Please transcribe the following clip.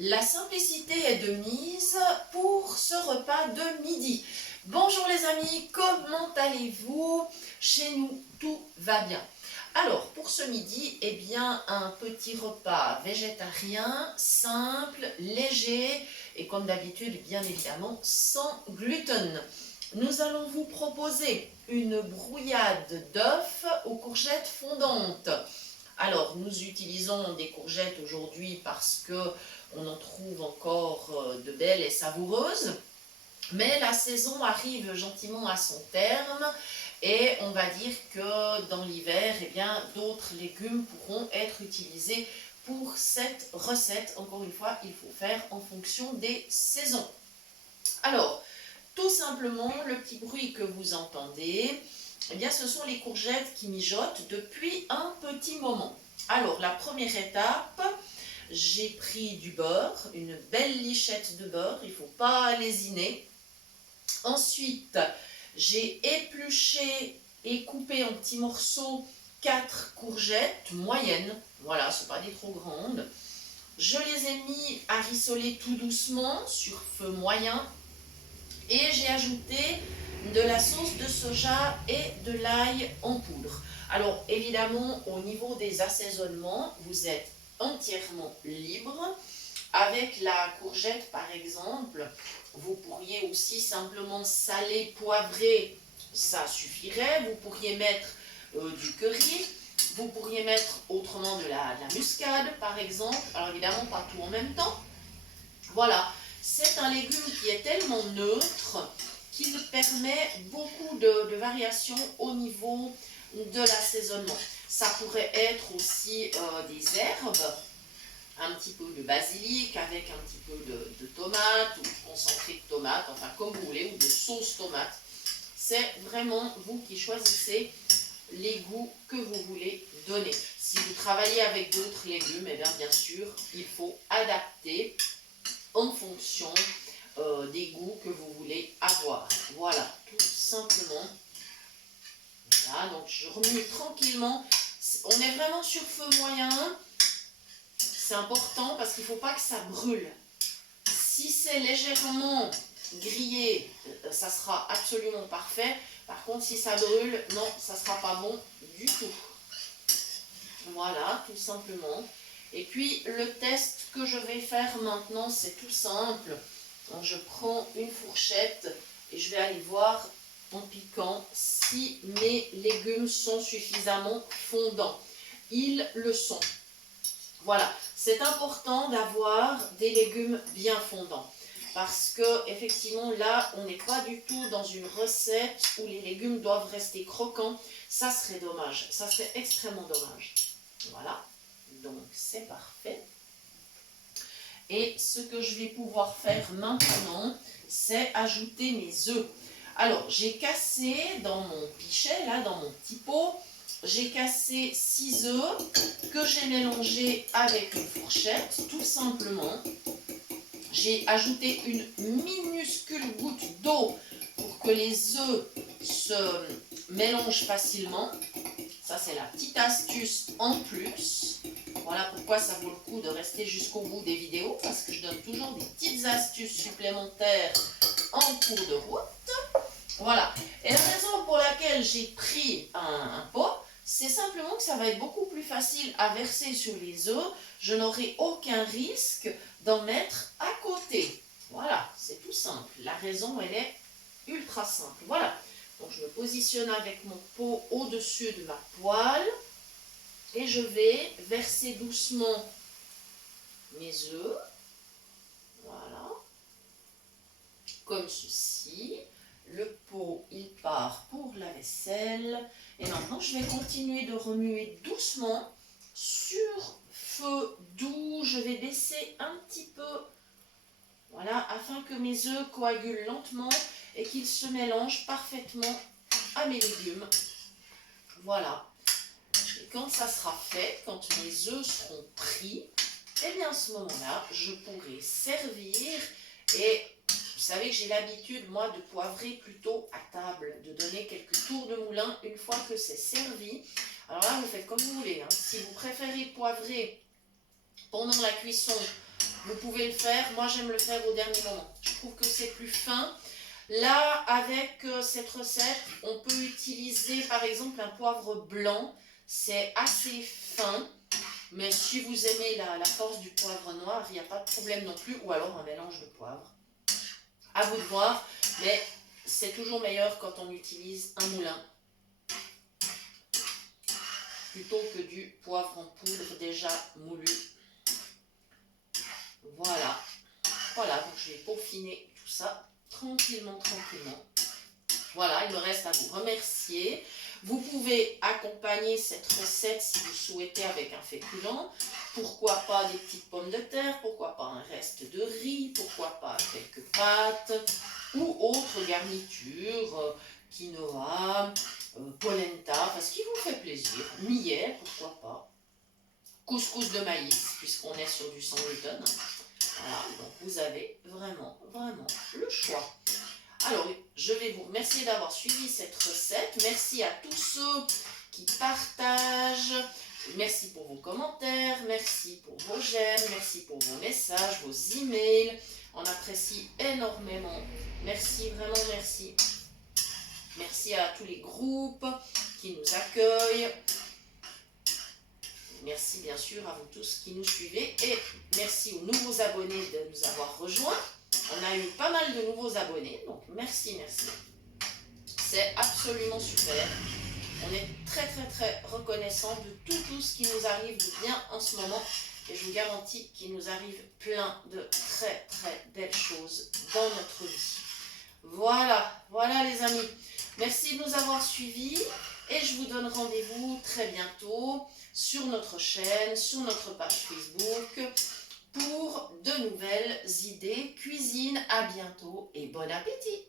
La simplicité est de mise pour ce repas de midi. Bonjour les amis, comment allez-vous? Chez nous, tout va bien. Alors, pour ce midi, eh bien, un petit repas végétarien, simple, léger et comme d'habitude, bien évidemment, sans gluten. Nous allons vous proposer une brouillade d'œufs aux courgettes fondantes. Alors, nous utilisons des courgettes aujourd'hui parce qu'on en trouve encore de belles et savoureuses. Mais la saison arrive gentiment à son terme et on va dire que dans l'hiver, eh bien, d'autres légumes pourront être utilisés pour cette recette. Encore une fois, il faut faire en fonction des saisons. Alors, tout simplement, le petit bruit que vous entendez, eh bien, ce sont les courgettes qui mijotent depuis un petit moment. Alors, la première étape, j'ai pris du beurre, une belle lichette de beurre, il ne faut pas lésiner. Ensuite, j'ai épluché et coupé en petits morceaux 4 courgettes moyennes. Voilà, ce ne sont pas des trop grandes. Je les ai mis à rissoler tout doucement sur feu moyen. Et j'ai ajouté de la sauce de soja et de l'ail en poudre. Alors évidemment, au niveau des assaisonnements, vous êtes entièrement libre. Avec la courgette par exemple, vous pourriez aussi simplement saler, poivrer, ça suffirait. Vous pourriez mettre du curry, vous pourriez mettre autrement de la muscade par exemple. Alors évidemment pas tout en même temps. Voilà, c'est un légume qui est tellement neutre qu'il permet beaucoup de variations au niveau de l'assaisonnement. Ça pourrait être aussi des herbes, un petit peu de basilic avec un petit peu de tomate ou concentré de tomate, enfin comme vous voulez, ou de sauce tomate. C'est vraiment vous qui choisissez les goûts que vous voulez donner. Si vous travaillez avec d'autres légumes, eh bien sûr, il faut adapter en fonction des goûts que vous voulez avoir. Voilà, tout simplement. Voilà, donc je remue tranquillement. On est vraiment sur feu moyen. C'est important parce qu'il ne faut pas que ça brûle. Si c'est légèrement grillé, ça sera absolument parfait. Par contre, si ça brûle, non, ça ne sera pas bon du tout. Voilà, tout simplement. Et puis, le test que je vais faire maintenant, c'est tout simple. Donc, je prends une fourchette et je vais aller voir en piquant si mes légumes sont suffisamment fondants. Ils le sont. Voilà, c'est important d'avoir des légumes bien fondants. Parce que, effectivement, là, on n'est pas du tout dans une recette où les légumes doivent rester croquants. Ça serait dommage. Ça serait extrêmement dommage. Voilà, donc c'est parfait. Et ce que je vais pouvoir faire maintenant, c'est ajouter mes œufs. Alors, j'ai cassé dans mon pichet, là, dans mon petit pot, j'ai cassé 6 œufs que j'ai mélangés avec une fourchette, tout simplement. J'ai ajouté une minuscule goutte d'eau pour que les œufs se mélangent facilement. Ça, c'est la petite astuce en plus. Voilà pourquoi ça vaut le coup de rester jusqu'au bout des vidéos, parce que je donne toujours des petites astuces supplémentaires en cours de route. Voilà. Et la raison pour laquelle j'ai pris un pot, c'est simplement que ça va être beaucoup plus facile à verser sur les œufs. Je n'aurai aucun risque d'en mettre à côté. Voilà, c'est tout simple. La raison, elle est ultra simple. Voilà. Donc, je me positionne avec mon pot au-dessus de ma poêle et je vais verser doucement mes œufs. Voilà. Comme ceci. Le pot, il part pour la vaisselle. Et maintenant, je vais continuer de remuer doucement sur feu doux. Je vais baisser un petit peu, voilà, afin que mes œufs coagulent lentement et qu'ils se mélangent parfaitement à mes légumes. Voilà. Et quand ça sera fait, quand mes œufs seront pris, et bien à ce moment-là, je pourrai servir. Et vous savez que j'ai l'habitude, moi, de poivrer plutôt à table, de donner quelques tours de moulin une fois que c'est servi. Alors là, vous faites comme vous voulez. Hein. Si vous préférez poivrer pendant la cuisson Vous pouvez le faire, moi j'aime le faire au dernier moment. Je trouve que c'est plus fin. Là, avec cette recette, on peut utiliser par exemple un poivre blanc. C'est assez fin, mais si vous aimez la force du poivre noir, il n'y a pas de problème non plus. Ou alors un mélange de poivre. À vous de voir, mais c'est toujours meilleur quand on utilise un moulin plutôt que du poivre en poudre déjà moulu. Voilà, voilà, donc je vais peaufiner tout ça tranquillement, tranquillement. Voilà, il me reste à vous remercier. Vous pouvez accompagner cette recette si vous souhaitez avec un féculent. Pourquoi pas des petites pommes de terre, pourquoi pas un reste de riz, pourquoi pas quelques pâtes ou autre garniture, quinoa, polenta, ce qui vous fait plaisir. Millet, pourquoi pas. Couscous de maïs, puisqu'on est sur du sans gluten. Voilà, donc vous avez vraiment, vraiment le choix. Alors, je vais vous remercier d'avoir suivi cette recette. Merci à tous ceux qui partagent. Merci pour vos commentaires. Merci pour vos j'aime. Merci pour vos messages, vos emails. On apprécie énormément. Merci, vraiment merci. Merci à tous les groupes qui nous accueillent. Merci bien sûr à vous tous qui nous suivez. Et merci aux nouveaux abonnés de nous avoir rejoints. On a eu pas mal de nouveaux abonnés, donc merci, merci. C'est absolument super. On est très très très reconnaissant de tout ce qui nous arrive de bien en ce moment. Et je vous garantis qu'il nous arrive plein de très très belles choses dans notre vie. Voilà, voilà les amis. Merci de nous avoir suivis et je vous donne rendez-vous très bientôt sur notre chaîne, sur notre page Facebook pour de nouvelles idées cuisine. À bientôt et bon appétit!